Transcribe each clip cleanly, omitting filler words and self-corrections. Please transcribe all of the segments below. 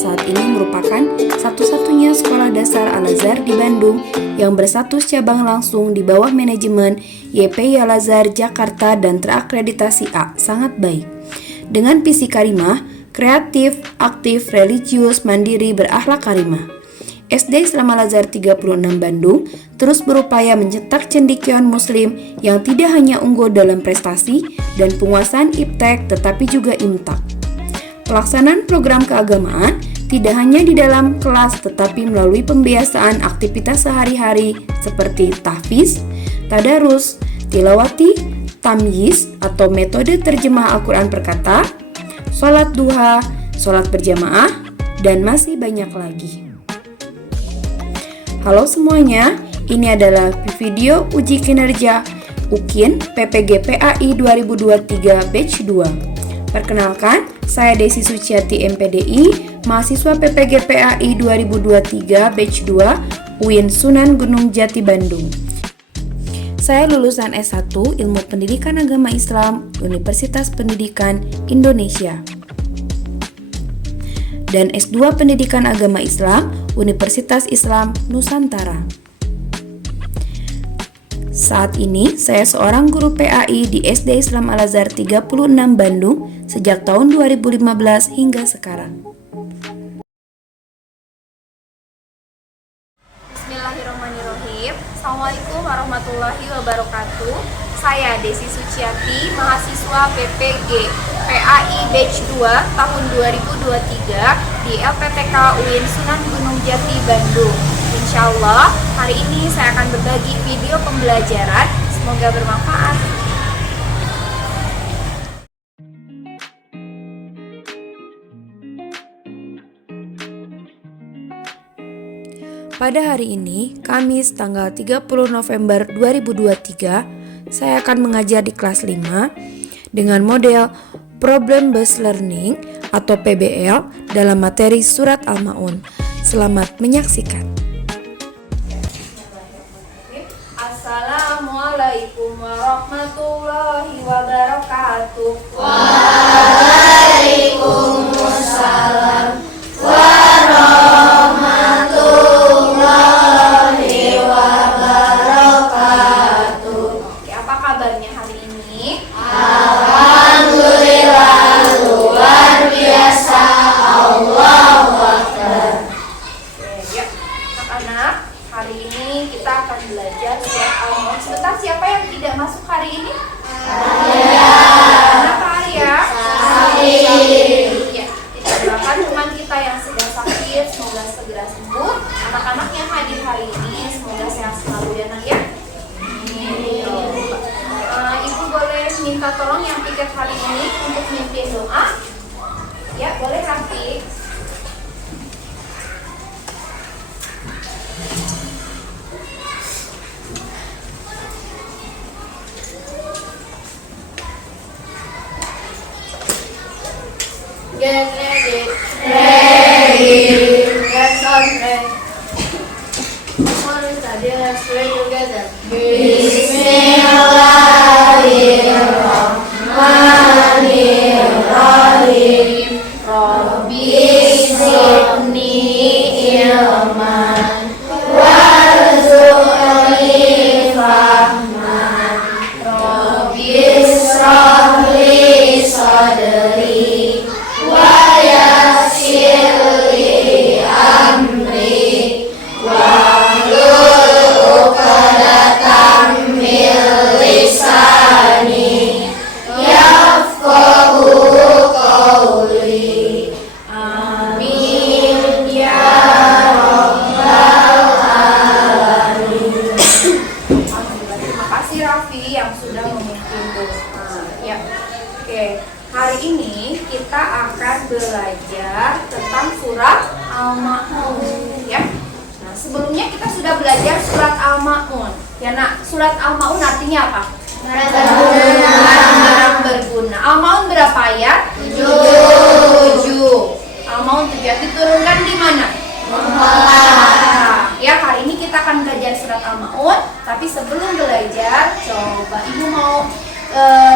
saat ini merupakan satu-satunya sekolah dasar Al-Azhar di Bandung yang berstatus cabang langsung di bawah manajemen YPI Al-Azhar Jakarta dan terakreditasi A, sangat baik. Dengan visi karimah, kreatif, aktif, religius, mandiri, berakhlak karimah. SD Islam Al-Azhar 36 Bandung terus berupaya mencetak cendekiawan muslim yang tidak hanya unggul dalam prestasi dan penguasaan iptek tetapi juga imtak. Pelaksanaan program keagamaan tidak hanya di dalam kelas tetapi melalui pembiasaan aktivitas sehari-hari seperti tahfiz, tadarus, tilawati, tamyiz atau metode terjemah Al-Quran per kata, sholat duha, sholat berjamaah, dan masih banyak lagi. Halo semuanya, ini adalah video uji kinerja UKIN PPG PAI 2023 Batch 2. Perkenalkan, saya Desi Suciati MPDI, mahasiswa PPG PAI 2023 Batch 2 UIN Sunan Gunung Jati Bandung. Saya lulusan S1 Ilmu Pendidikan Agama Islam Universitas Pendidikan Indonesia dan S2 Pendidikan Agama Islam Universitas Islam Nusantara. Saat ini saya seorang guru PAI di SD Islam Al-Azhar 36 Bandung sejak tahun 2015 hingga sekarang. Bismillahirrahmanirrahim. Assalamualaikum warahmatullahi wabarakatuh. Saya Desi Suciati, mahasiswa PPG PAI Batch 2 tahun 2023 di LPTK UIN Sunan Gunung Jati Bandung. Insya Allah, hari ini saya akan berbagi video pembelajaran. Semoga bermanfaat. Pada hari ini, Kamis tanggal 30 November 2023, saya akan mengajar di kelas 5 dengan model Problem Based Learning atau PBL dalam materi Surat Al-Ma'un. Selamat menyaksikan. Assalamualaikum warahmatullahi wabarakatuh. Waalaikumsalam warahmatullahi wabarakatuh. Oke, apa kabarnya hari ini? Alhamdulillah, luar biasa. Allahu Akbar. Oke, ya. Anak-anak, hari ini kita akan belajar surat Al-Ma'un. Sebentar, siapa yang tidak masuk hari ini? Kenapa Arya? Ya, kita doakan teman kita yang sedang sakit, semoga segera sembuh. Anak-anak yang hadir hari ini, semoga sehat selalu ya nak ya. Ibu boleh minta tolong yang piket hari ini untuk mimpin doa. Ya, boleh Rafi. Get ready. Let's all pray. Come on, study. Let's pray together. Bismillahirrahmanirrahim. Rabbi zidni ilman warzuqni fahman. Rabbi ishrah li sadri wa yassir li amri wahlul 'uqdatam min lisani yafqahu qawli. Amin ya rabbal alamin. Terima kasih Raffi yang sudah memimpin doa. Ya, oke. Hari ini kita akan belajar tentang surat Al-Ma'un. Ya. Nah, sebelumnya kita sudah belajar surat Al-Ma'un. Ya nak, surat Al-Ma'un artinya apa? Barang berguna. Al-Ma'un berapa ayat? 7. Al-Ma'un 7 ayat diturunkan di mana? Ya, hari ini kita akan belajar surat Al-Ma'un. Tapi sebelum belajar, coba ibu mau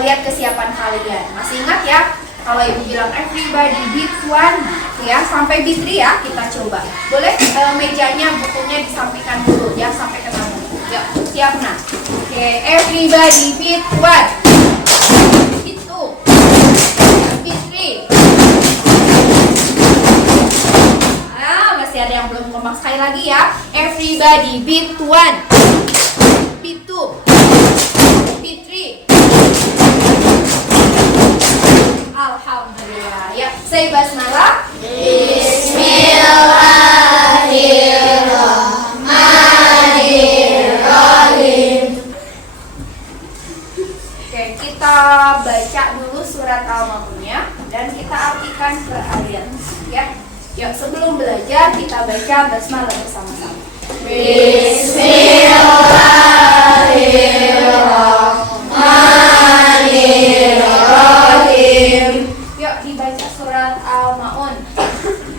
lihat kesiapan kalian. Masih ingat ya? Kalau ibu bilang everybody beat one, ya sampai beat 3 ya kita coba. Boleh mejanya, bukunya disampaikan dulu, jangan sampai ketemu. Ya, siap nah. Oke, everybody beat one, beat two, beat three. Masih ada yang belum kompak, sekali lagi ya. Everybody beat one, beat two, beat three. Alhamdulillah. Ya, say basmalah. Bismillahirrahmanirrahim. Oke, kita baca dulu surat Al-Ma'unnya dan kita artikan ke ayat. Ya. Yuk, sebelum belajar kita baca basmalah bersama-sama. Bismillahirrahmanirrahim. Yuk, dibaca surat Al-Ma'un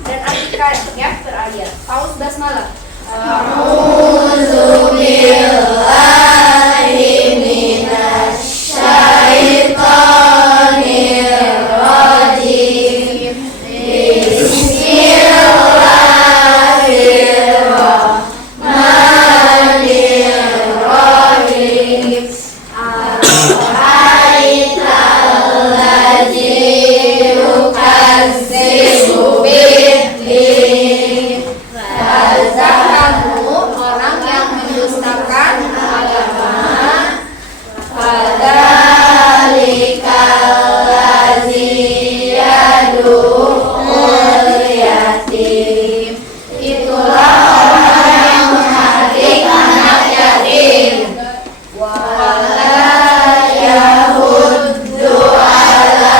dan artikan ya per ayat. Paus basmalah. A'udzu billahi minasy syaithanir rajim. Bismillahirrahmanirrahim. Ar-Rahmanir-Rahim. Yukadzibu bid-din. Fazakamu, orang yang mendustakan agama. Fadzalikal ladzi yad'ul yatim. Itulah orang yang menarik anak yatim. Wala yahuddu ala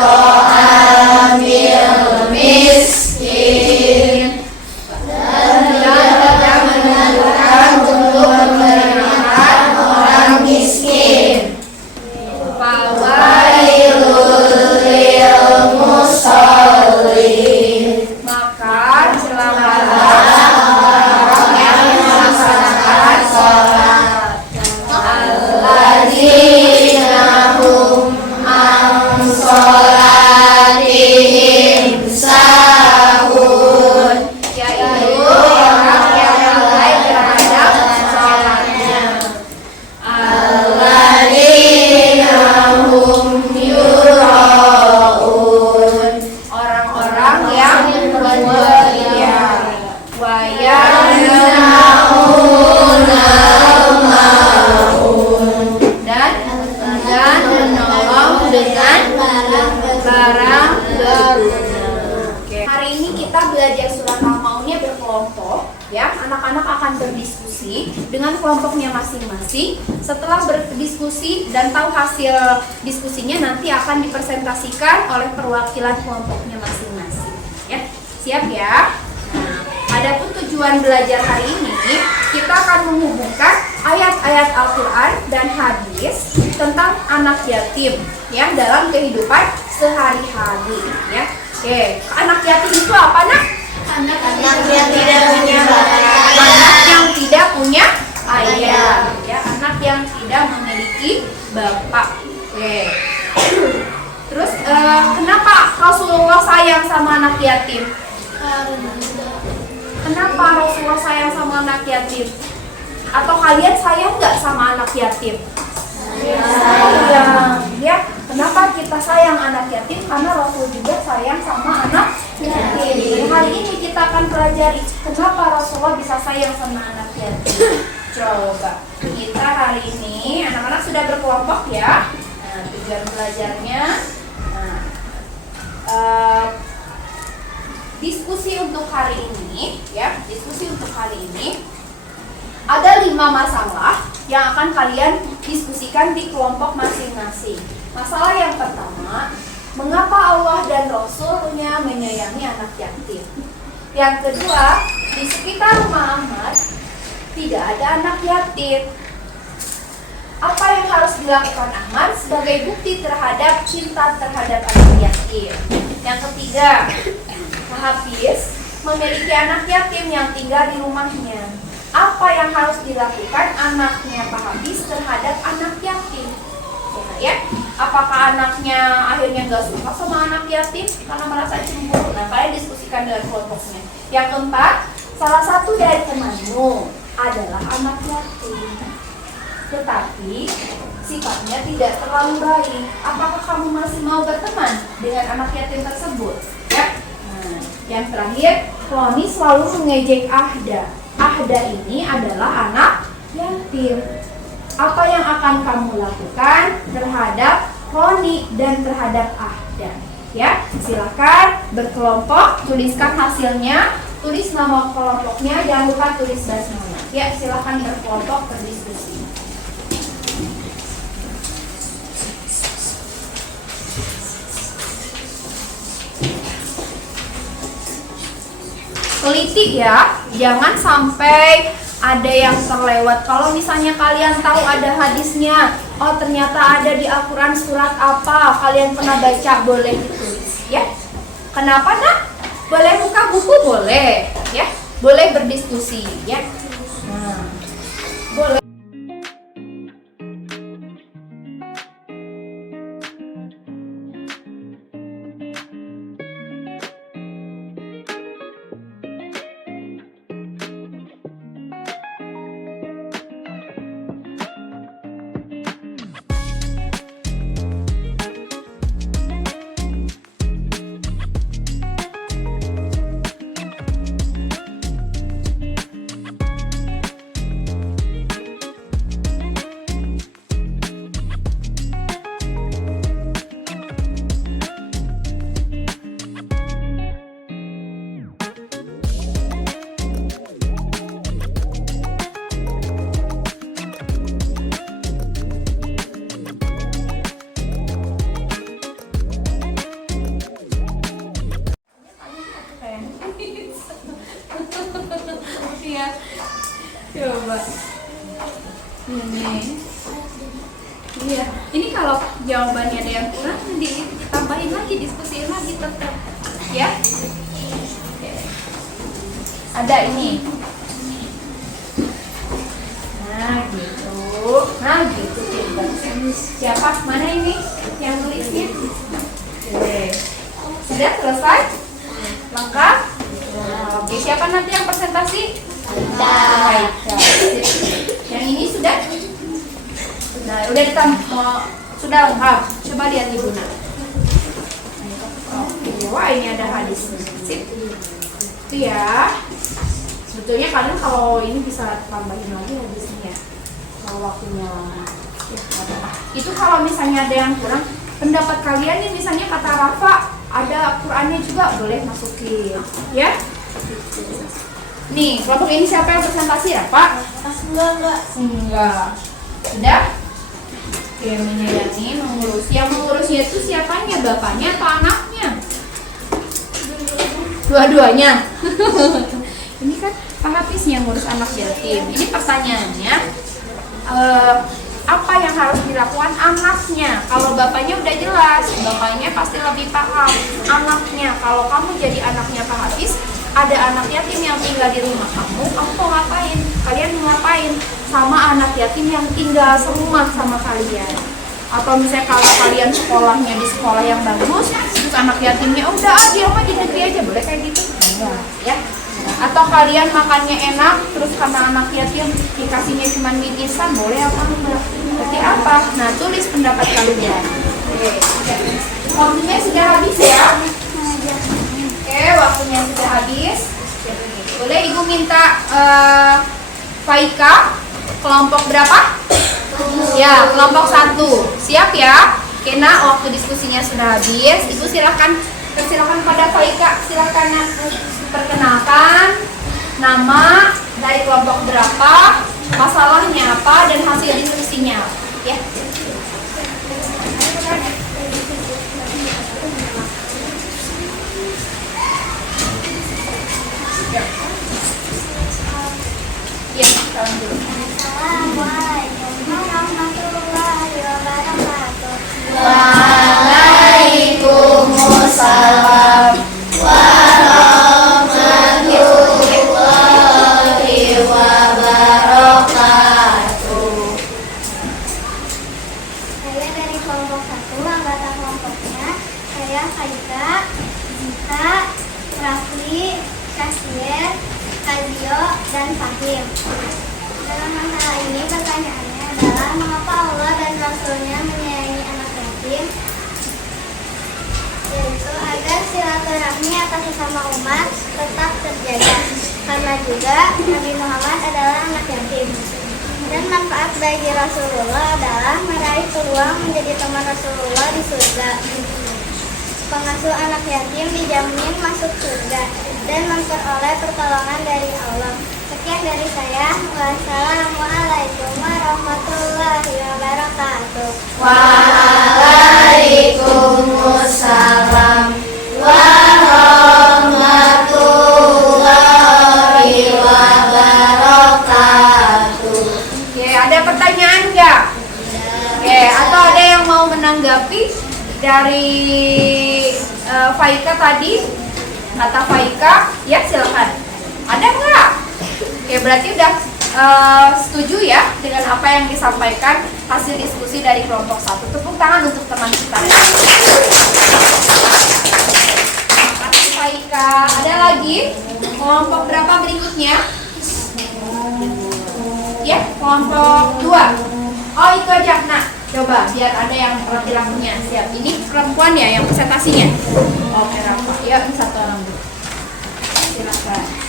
ta'amil miskin. Dan tidak menentukan untuk memberikan orang miskin. Fawailul lil musallin. Maka celakalah orang yang melaksanakan sholat. Alladzina hum an sholatihim sahun. Yaitu orang yang lalai terhadap sholatnya. Alladzina hum yura'un. Orang-orang yang berbuat riya. Wa yamna'una al-ma'un. Dan menolong dengan barang berguna. Oke. Hari ini kita belajar surat Al-Ma'unnya berkelompok ya. Anak-anak akan berdiskusi dengan kelompoknya masing-masing. Setelah berdiskusi dan tahu hasil diskusinya nanti akan dipresentasikan oleh perwakilan kelompoknya masing-masing. Ya, siap ya? Nah, adapun tujuan belajar hari ini, kita akan menghubungkan ayat-ayat Al-Quran dan hadis tentang anak yatim ya dalam kehidupan sehari-hari ya. Oke, anak yatim itu apa nak? Anak yang tidak punya bapak. Anak yang tidak punya ayah ya, anak yang tidak memiliki bapak. Oke. Terus kenapa Rasulullah sayang sama anak yatim? Kenapa Rasulullah sayang sama anak yatim? Atau kalian sayang nggak sama anak yatim? Sayang. Ya, kenapa kita sayang anak yatim? Karena Rasul juga sayang sama anak yatim. Jadi hari ini kita akan pelajari kenapa Rasulullah bisa sayang sama anak yatim. Coba kita hari ini anak-anak sudah berkelompok ya. Nah, tujuan belajarnya. Diskusi untuk hari ini ya, diskusi untuk hari ini ada 5 masalah yang akan kalian diskusikan di kelompok masing-masing. Masalah yang pertama, mengapa Allah dan Rasulnya menyayangi anak yatim? Yang kedua, di sekitar rumah Ahmad tidak ada anak yatim. Apa yang harus dilakukan Ahmad sebagai bukti terhadap cinta terhadap anak yatim? Yang ketiga, Pak Hafiz memiliki anak yatim yang tinggal di rumahnya. Apa yang harus dilakukan anaknya Pak Hafiz terhadap anak yatim? Ya, Apakah anaknya akhirnya nggak suka sama anak yatim karena merasa cemburu? Nah, kalian diskusikan dengan kelompoknya. Yang keempat, salah satu dari temanmu adalah anak yatim, tetapi sifatnya tidak terlalu baik. Apakah kamu masih mau berteman dengan anak yatim tersebut? Ya. Nah, yang terakhir, Roni selalu mengejek Ahda. Ahda ini adalah anak yatim. Apa yang akan kamu lakukan terhadap Roni dan terhadap Ahda? Ya, silakan berkelompok, tuliskan hasilnya, tulis nama kelompoknya, jangan lupa tulis basmalah. Ya, silakan berkelompok berdiskusi. Teliti ya, jangan sampai ada yang terlewat. Kalau misalnya kalian tahu ada hadisnya, oh ternyata ada di Al-Quran surat apa, kalian pernah baca, boleh ditulis ya. Kenapa nak? Boleh buka buku, boleh ya, boleh berdiskusi ya. Nah, boleh. Ya, coba ini. Iya, ini kalau jawabannya ada yang kurang, ditambahin lagi, diskusiin lagi tetap ya. Oke. Ada ini. Nah gitu siapa, mana ini yang nulisnya? Oke. Sudah selesai? Lengkap? Oke, siapa nanti yang presentasi? Baik. Yang ini sudah? Nah, sudah lengkap. Coba lihat Ibu Nak. Oke, wah ini ada hadis. Sip. Itu ya. Sebetulnya kalian kalau ini bisa tambahin lagi hadisnya. Kalau waktunya ya, itu kalau misalnya ada yang kurang, pendapat kalian nih misalnya kata Rafa ada Qurannya juga boleh masukin ya. Nih, kelompok ini siapa yang presentasi ya, Pak? Enggak. Sudah? Oke, menyayangi, mengurus. Yang mengurusnya itu siapanya? Bapaknya atau anaknya? Dua-duanya. Ini kan Pak Hafiz yang ngurus anak yatim. Ini pertanyaannya, apa yang harus dilakukan anaknya? Kalau bapaknya udah jelas, bapaknya pasti lebih paham. Anaknya, kalau kamu jadi anaknya Pak Hafiz, ada anak yatim yang tinggal di rumah kamu mau ngapain? Kalian mau ngapain sama anak yatim yang tinggal serumah sama kalian? Atau misalnya kalau kalian sekolahnya di sekolah yang bagus, terus anak yatimnya udah dia mah di negeri aja, boleh kayak gitu? Enggak, ya. Atau kalian makannya enak, terus karena anak yatim dikasihnya cuma bingkisan, boleh apa enggak? Berarti apa? Nah, tulis pendapat kalian. Oke. Waktunya sudah habis ya. Oke, waktunya sudah habis. Boleh Ibu minta Faika kelompok berapa? Ya, kelompok 1. Siap ya? Kena waktu diskusinya sudah habis. Ibu silakan pada Faika, silakan perkenalkan nama, dari kelompok berapa, masalahnya apa, dan hasil diskusinya. Ya. Ya, salam dulu. Assalamualaikum warahmatullahi wabarakatuh. Waalaikumsalam warahmatullahi wabarakatuh. Saya dari kelompok 1 dan fahim. Dalam masalah ini pertanyaannya adalah mengapa Allah dan Rasulnya menyayangi anak yatim? Yaitu agar silaturahmi atas sesama umat tetap terjaga. Karena juga Nabi Muhammad adalah anak yatim. Dan manfaat bagi Rasulullah adalah meraih peluang menjadi teman Rasulullah di surga. Pengasuh anak yatim dijamin masuk surga dan memperoleh pertolongan dari Allah. Sekian dari saya. Wassalamualaikum warahmatullahi wabarakatuh. Waalaikumsalam warahmatullahi wabarakatuh. Oke, ada pertanyaan nggak? Oke, atau ada yang mau menanggapi dari Faika tadi? Kata Faika, ya silakan. Ada nggak? Oke, berarti udah setuju ya dengan apa yang disampaikan hasil diskusi dari kelompok 1. Tepuk tangan untuk teman kita. Terima kasih Faika. Ada lagi? Kelompok berapa berikutnya? Ya, kelompok 2. Oh, itu aja. Nah, coba biar ada yang laki-lakinya. Siap. Ini perempuan ya yang presentasinya. Oke, Rafa. Ya, ini satu orang dulu. Silakan.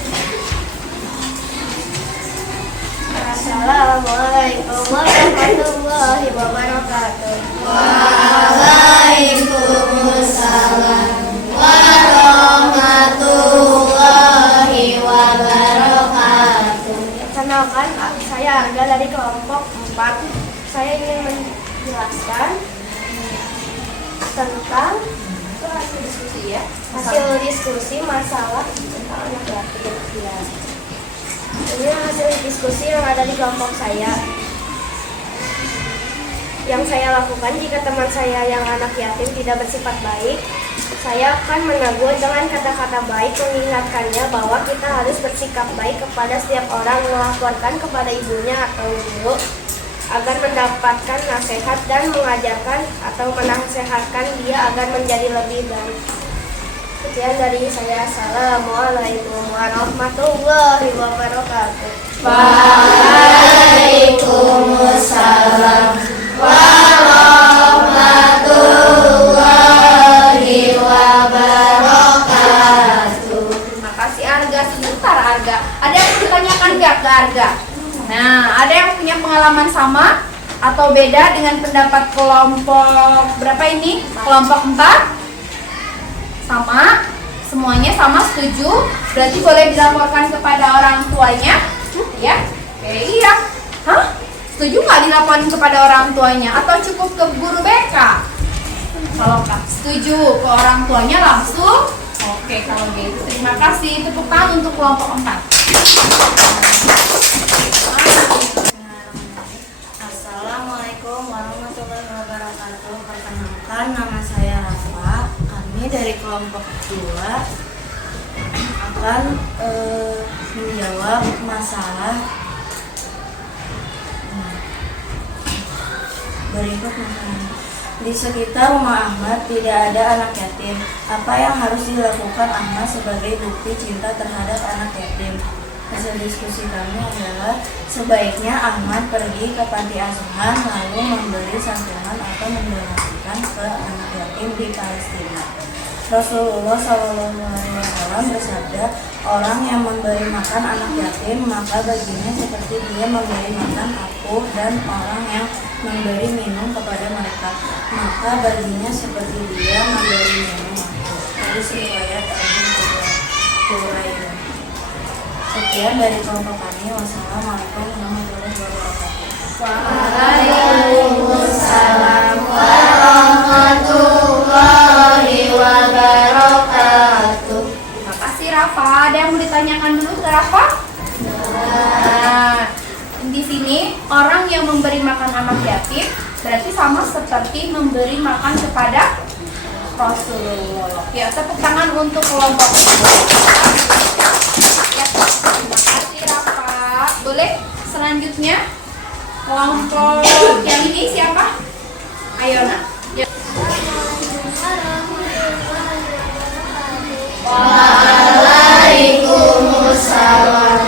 Assalamualaikum warahmatullahi wabarakatuh. Waalaikumsalam warahmatullahi wabarakatuh. Kenalkan, saya Arga dari kelompok 4. Saya ingin menjelaskan tentang Hasil diskusi ya. hasil diskusi masalah tentang anak yatim. Ini hasil diskusi yang ada di kelompok saya. Yang saya lakukan jika teman saya yang anak yatim tidak bersifat baik, saya akan menegur dengan kata-kata baik, mengingatkannya bahwa kita harus bersikap baik kepada setiap orang, melaporkan kepada ibunya atau guru agar mendapatkan nasihat dan mengajarkan atau menasehatkan dia agar menjadi lebih baik. Sekian dari saya. Assalamualaikum warahmatullahi wabarakatuh. Waalaikumsalam warahmatullahi wabarakatuh. Terima kasih Arga. Sebentar Arga. Ada yang ditanyakan nggak ke Arga? Nah, ada yang punya pengalaman sama atau beda dengan pendapat kelompok berapa ini? Kelompok 4? Sama? Semuanya sama setuju? Berarti boleh dilaporkan kepada orang tuanya? Ya? Iya. Hah? Setuju nggak dilaporin kepada orang tuanya? Atau cukup ke guru BK? Kalau Kak setuju, ke orang tuanya langsung? Oke, kalau gitu terima kasih. Tepuk tangan untuk kelompok 4. Assalamualaikum warahmatullahi wabarakatuh. Perkenalkan, nama saya Rafa. Kami dari kelompok 2 akan menjawab masalah berikut. Di sekitar rumah Ahmad tidak ada anak yatim. Apa yang harus dilakukan Ahmad sebagai bukti cinta terhadap anak yatim? Hasil diskusi kami adalah sebaiknya Ahmad pergi ke panti asuhan lalu memberi santunan atau mendonasikan ke anak yatim di Palestina. Rasulullah SAW bersabda, orang yang memberi makan anak yatim maka baginya seperti dia memberi makan aku, dan orang yang memberi minum kepada mereka maka baginya seperti dia memberi minum aku. Hadis riwayat Abu Hurairah. Sekian dari kelompok kami. Wassalamualaikum warahmatullahi wabarakatuh. Waalaikumsalam warahmatullahi wabarakatuh. Terima kasih Rafa. Ada yang mau ditanyakan dulu ke Rafa? Nah, di sini orang yang memberi makan anak yatim berarti sama seperti memberi makan kepada Rasulullah. Ya, tepuk tangan untuk kelompok ini. Ya, terima kasih Rafa. Boleh selanjutnya kelompok yang ini siapa? Ayo nak. Ya. Waalaikumsalam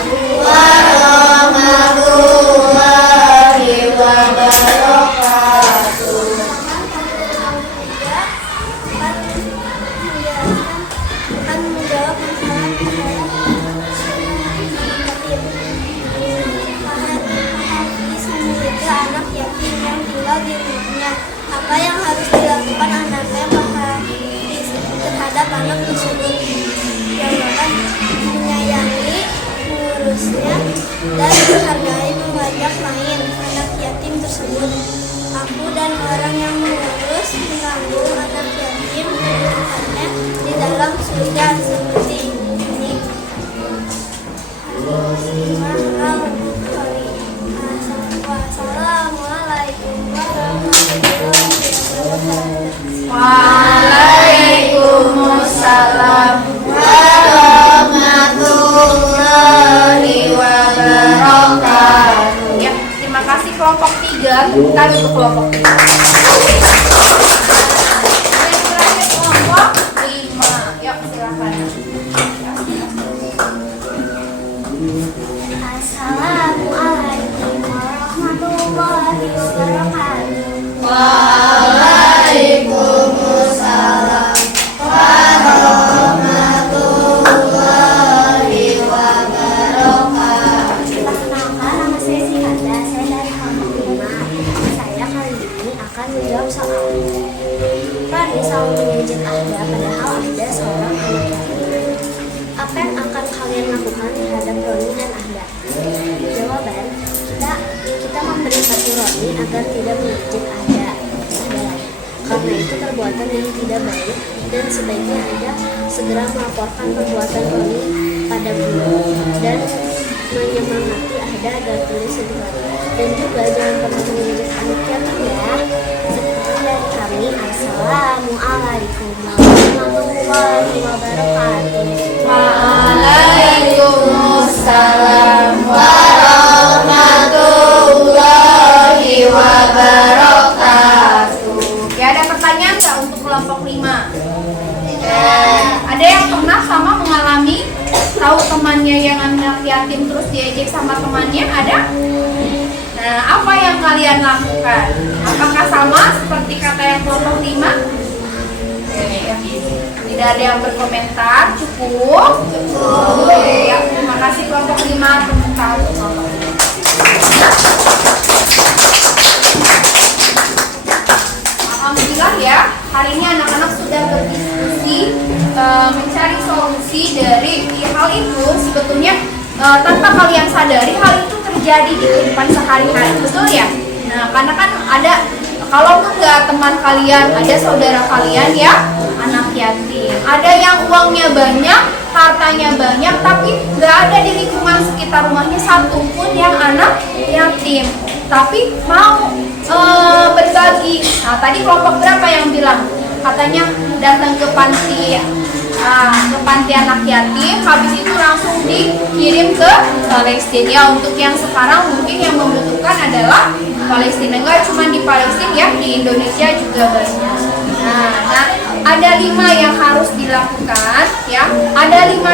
Aku dan orang yang mengurus menanggung anak yatim kehidupannya di dalam surga seperti ini. Wassalamualaikum warahmatullahi wabarakatuh. Waalaikumsalam warahmatullahi wabarakatuh. Ya, terima kasih kelompok 3. Kita untuk kelompok 3. Terakhir kelompok 5. Yuk, silakan. Assalamualaikum warahmatullahi wabarakatuh. Waalaikumsalam warahmatullahi wabarakatuh. Perkenalkan, nama saya Sihanda, saya dari kelompok 5. Saya kali ini akan menjawab soal Rani selalu mengejek Ahda padahal Ahda seorang anak yatim. Apa yang akan kalian lakukan terhadap Roni dan Ahda? Jawaban, kita memperingati Roni agar tidak mengejek Ahda. Karena itu perbuatan yang tidak baik dan sebaiknya Ahda segera melaporkan perbuatan Roni pada guru dan menyemangati Ahda agar tulis lebih lagi. Dan juga jangan pernah mengejek anak yatim ya. Sekian dari kami. Assalamualaikum warahmatullahi wabarakatuh. Waalaikumsalam warahmatullahi wabarakatuh. Ya, ada pertanyaan nggak untuk kelompok 5? Ada yang pernah sama mengalami tahu temannya yang anak yatim terus diejek sama temannya? Ada? Nah, apa yang kalian lakukan? Apakah sama seperti kata yang kelompok 5? Tidak ada yang berkomentar, cukup? Ya, terima kasih kelompok 5. Tepuk tangan untuk kelompok 5. Alhamdulillah ya, hari ini anak-anak sudah berdiskusi mencari solusi dari hal itu. Sebetulnya tanpa kalian sadari hal itu terjadi di kehidupan sehari-hari, betul ya? Nah, karena kan ada, kalau enggak teman kalian, ada saudara kalian ya anak yatim, ada yang uangnya banyak, hartanya banyak, tapi nggak ada di lingkungan sekitar rumahnya satupun yang anak yatim, tapi mau berbagi. Nah, tadi kelompok berapa yang bilang katanya datang ke panti anak yatim, habis itu langsung dikirim ke Palestina. Ya, untuk yang sekarang mungkin yang membutuhkan adalah Palestina, enggak cuma di Palestina ya, di Indonesia juga banyak. Nah, ada 5 yang harus dilakukan ya. Ada 5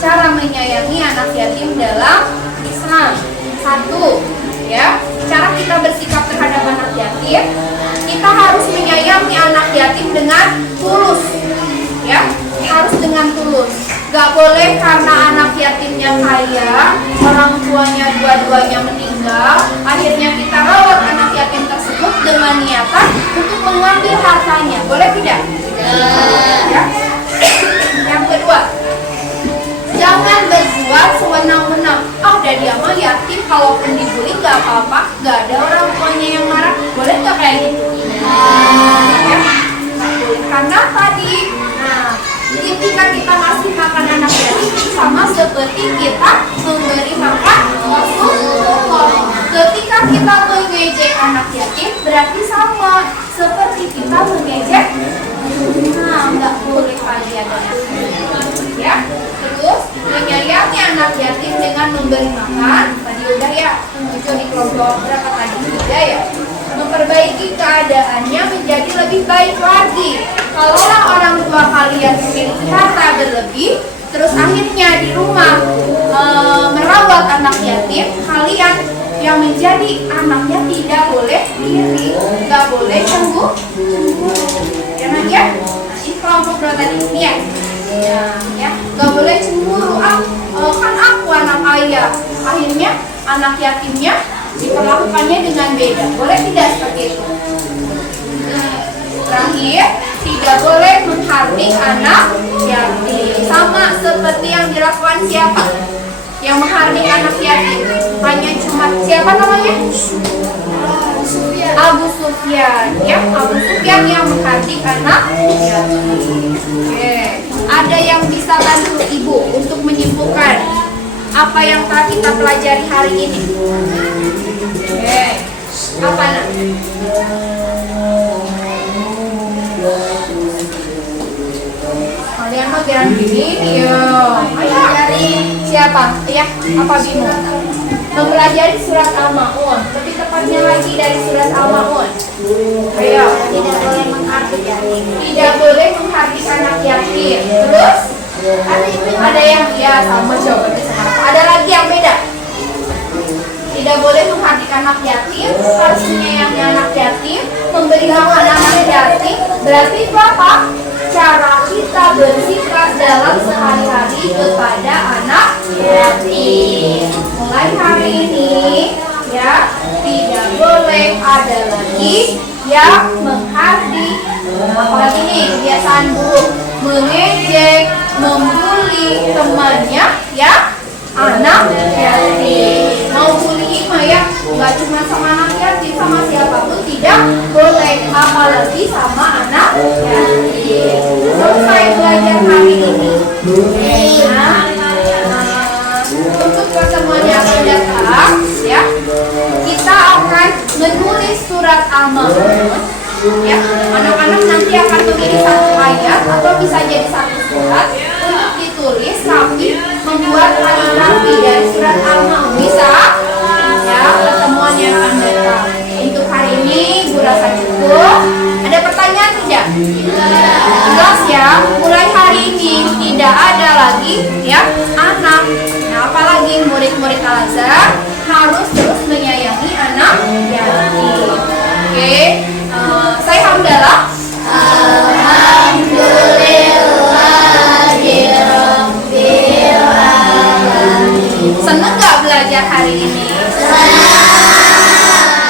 cara menyayangi anak yatim dalam Islam. 1 ya, cara kita bersikap terhadap anak yatim, kita harus menyayangi anak yatim dengan tulus ya, harus dengan tulus. Gak boleh karena anak yatimnya kaya, orang tuanya dua-duanya meninggal, akhirnya kita rawat anak yatim tersebut dengan niatan untuk mengambil hartanya. Boleh tidak? Ya. Yang kedua, jangan berbuat sewenang-wenang. Udah dia mah yatim, kalaupun dibully gak apa-apa, gak ada orang tuanya yang marah. Boleh gak kayak gitu? Ya. Gak boleh. Karena tadi, ketika kita ngasih makan anak yatim sama seperti kita memberi makan Rasulullah. Ketika kita mengejek anak yatim berarti sama seperti kita mengejek. Nah, nggak boleh kalian ya. Terus menyayangi anak yatim dengan memberi makan. Tadi udah ya, muncul di kelompok berapa tadi? 3 ya. Memperbaiki keadaannya menjadi lebih baik lagi. Kalau orang tua kalian memiliki harta berlebih, terus akhirnya di rumah merawat anak yatim, kalian yang menjadi anaknya tidak boleh iri, nggak boleh cemburu, jangan ya. Ini kelompok berapa tadi ini ya? Ya, nggak boleh cemburu. Kan aku anak ayah, akhirnya anak yatimnya diperlakukannya dengan beda. Boleh tidak seperti itu? Terakhir, tidak boleh menghardik anak yatim. Sama seperti yang dilakukan siapa? Yang menghardik anak yatim hanya cuma siapa namanya? Abu Sufyan, ya. Abu Sufyan yang menghardik anak yatim. Oke. Ada yang bisa bantu ibu untuk menyimpulkan apa yang telah kita pelajari hari ini? Oke. Apa nak? Kalian mah kira gini ya. Ayo dari siapa? Ya, apa Bimo? Mempelajari surat Al-Maun. Lebih tepatnya lagi dari surat Al-Maun. Ayo, Tidak boleh menghardik yatim. tidak boleh menghardik anak yatim. Terus ada yang ya sama jawabannya sama. Ada lagi yang beda. Tidak boleh menghardik anak yatim, harus menyayangi anak yatim, memberi makan anak yatim. Berarti itu apa? Cara kita bersikap dalam sehari-hari kepada anak yatim. Mulai hari ini ya tidak boleh ada lagi yang menghardik, apalagi nih kebiasaan buruk, mengejek, membuli temannya ya anak yatim. Mau bullying mah ya nggak cuma sama anak yatim, sama siapapun tidak boleh, apalagi sama anak yatim. Selesai belajar hari ini. Untuk pertemuan yang akan datang ya, kita akan menulis surat Al-Maun. Ya, anak-anak nanti akan memilih satu ayat atau bisa jadi satu surat untuk ditulis rapi, membuat kaligrafi dari surat Al-Maun. Bisa? Ya, pertemuan yang akan datang. Untuk hari ini Bu rasa cukup. Ada pertanyaan tidak? Jelas ya, mulai hari ini tidak ada lagi ya anak. Nah, apalagi murid-murid Al-Azhar harus terus menyayangi anak yatim. Oke, saya hamdalah. Seneng gak belajar hari ini?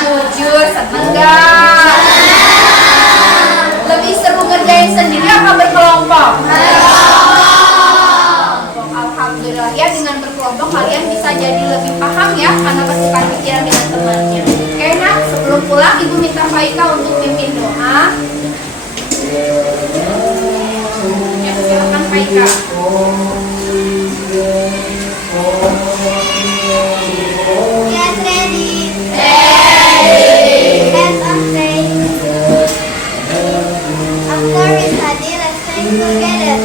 Jujur, seneng gak? Lebih seru ngerjain sendiri apa berkelompok? Alhamdulillah ya, dengan berkelompok kalian bisa jadi lebih paham ya, karena bertukar pikiran dengan temannya. Oke nak, sebelum pulang ibu minta Faika untuk pimpin doa. Ya, silakan Faika. Get ready. Hands on stage. After we study, let's sing together.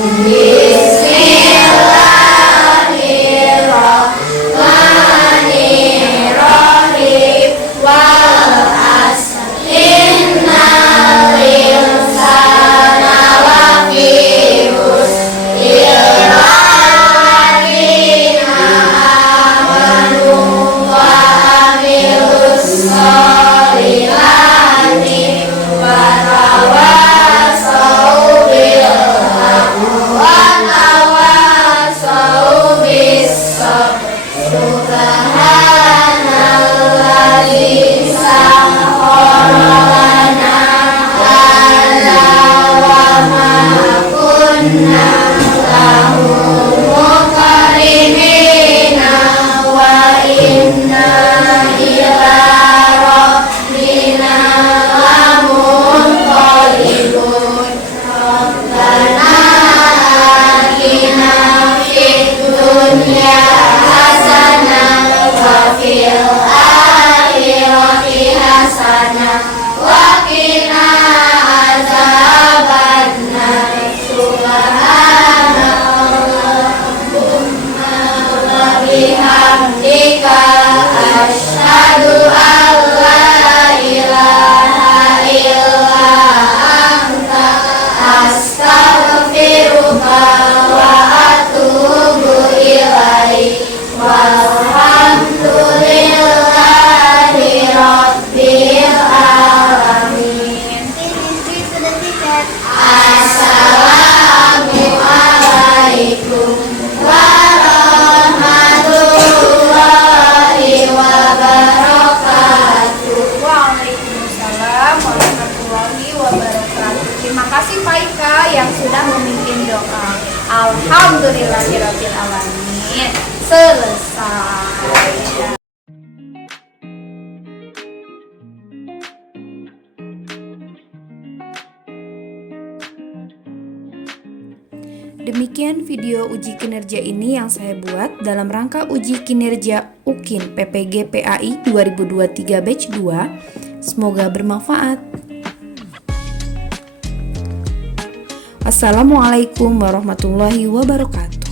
Wabarakatuh. Demikian video uji kinerja ini yang saya buat dalam rangka uji kinerja UKIN PPG PAI 2023 batch 2. Semoga bermanfaat. Assalamualaikum warahmatullahi wabarakatuh.